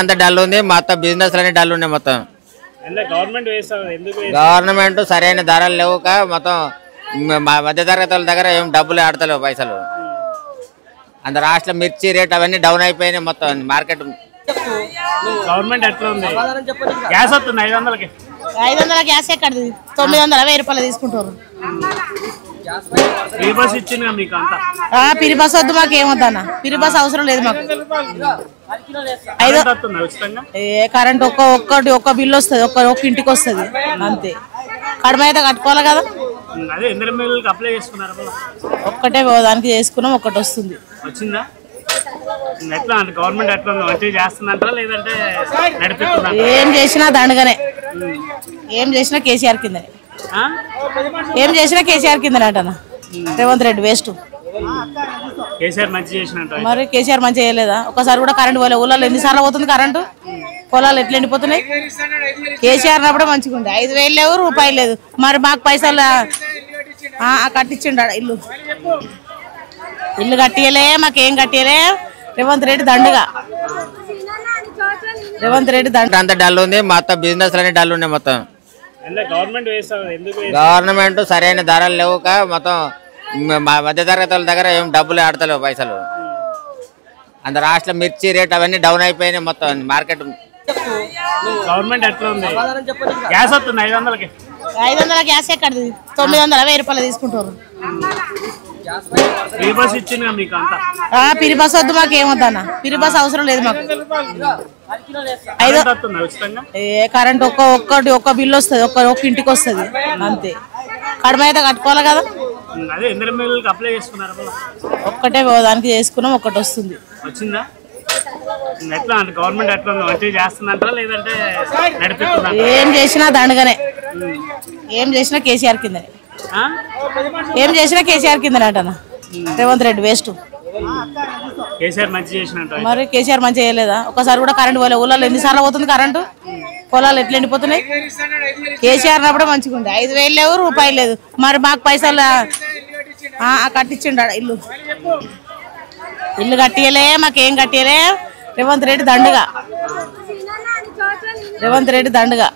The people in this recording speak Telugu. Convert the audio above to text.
అంతా డల్ ఉంది, మొత్తం బిజినెస్ అన్ని డల్ ఉన్నాయి. మొత్తం గవర్నమెంట్ సరైన ధరలు లేవుక మొత్తం మధ్యతరగతి వాళ్ళ దగ్గర ఏం డబ్బులు ఆడతలేవు, పైసలు. అంత రాష్ట్ర మిర్చి రేట్ అవన్నీ డౌన్ అయిపోయినాయి. మొత్తం మార్కెట్ గవర్నమెంట్ ఎట్లా ఉంది? గ్యాస్ వస్తుంది 500కి. 500 గ్యాస్ ఎక్కడిది? 900 1000 రూపాయలు తీసుకుంటారు. ఫ్రీ బస్ ఇచ్చింది మీకు అంతా? ఫ్రీ బస్ వద్దు, మాకు ఏమొద్దన్న. ఫ్రీ బస్ అవసరం లేదు మాకు. కరెంట్ ఒక్క బిల్లు వస్తుంది, ఒక్క ఇంటికి వస్తుంది అంతే. కడమ అయితే కట్టుకోవాలి కదా. ఒక్కటే దానికి చేసుకున్నాం, ఒక్కటి వస్తుంది. వచ్చిందా? ఎట్లా అంటే గవర్నమెంట్ ఎట్లా మంచిగా చేస్తుందంటారా లేదంటే నడిపిస్తుందా? ఏం చేసినా దండగానే, ఏం చేసినా కేసీఆర్ కిందనే, ఏం చేసినా కేసీఆర్ కిందనే అంటనా. రేవంత్ రెడ్డి వేస్ట్. కేసీఆర్ మంచి చేసినట్టు. మరి కేసీఆర్ మంచిగా చేయలేదా? ఒకసారి కూడా కరెంట్ పోలే. ఊళ్ళలో ఎన్నిసార్లు పోతుంది కరెంటు? పొలాలు ఎట్లా ఎండిపోతున్నాయి? కేసీఆర్ అప్పుడే మంచిగా ఉండే. 5000 లేవు, రూపాయలు లేదు. మరి మాకు పైసలు కట్టించిండు. ఇల్లు కట్టియలే, మాకేం కట్టియలే. రేవంత్ రెడ్డి దండుగా, రేవంత్ రెడ్డి అంతా డల్ ఉంది, మొత్తం బిజినెస్ అన్ని డల్ ఉన్నాయి. మొత్తం గవర్నమెంట్ సరైన ధరలు లేవుక మొత్తం మధ్యతరగతి వాళ్ళ దగ్గర ఏం డబ్బులు ఆడతలేవు, పైసలు. అంత రాష్ట్ర మిర్చి రేట్ అవన్నీ డౌన్ అయిపోయినాయి. మొత్తం మార్కెట్ గవర్నమెంట్ ఎట్లా ఉంది? గ్యాస్ వస్తుంది 500కి. 500 గ్యాస్ ఎక్కడిది? 900 1000 రూపాయలు తీసుకుంటారు. ఫ్రీ బస్ ఇచ్చింది మీకు అంతా? ఫ్రీ బస్ వద్దు, మాకు ఏమొద్దన్న. ఫ్రీ బస్ అవసరం లేదు మాకు. కరెంట్ ఒక్క బిల్లు వస్తుంది, ఒక్క ఇంటికి వస్తుంది అంతే. కడమ అయితే కట్టుకోవాలి కదా. ఒక్కటే దానికి చేసుకున్నాం, ఒక్కటి వస్తుంది. వచ్చిందా? ఎట్లా అంటే గవర్నమెంట్ ఎట్లా మంచిగా చేస్తుందంటారా లేదంటే నడిపిస్తుందా? ఏం చేసినా దండగానే, ఏం చేసినా కేసీఆర్ కిందనే, ఏం చేసినా కేసీఆర్ కిందనే అంటనా. రేవంత్ రెడ్డి వేస్ట్. కేసీఆర్ మంచి చేసినట్టు. మరి కేసీఆర్ మంచిగా చేయలేదా? ఒకసారి కూడా కరెంట్ పోలే. ఊళ్ళలో ఎన్నిసార్లు పోతుంది కరెంటు? పొలాలు ఎట్లా ఎండిపోతున్నాయి? కేసీఆర్ అప్పుడే మంచిగా ఉండే. 5000 లేవు, రూపాయలు లేదు. మరి మాకు పైసలు కట్టించిండు. ఇల్లు కట్టియలే, మాకేం కట్టియలే. రేవంత్ రెడ్డి దండుగా, రేవంత్ రెడ్డి దండుగా.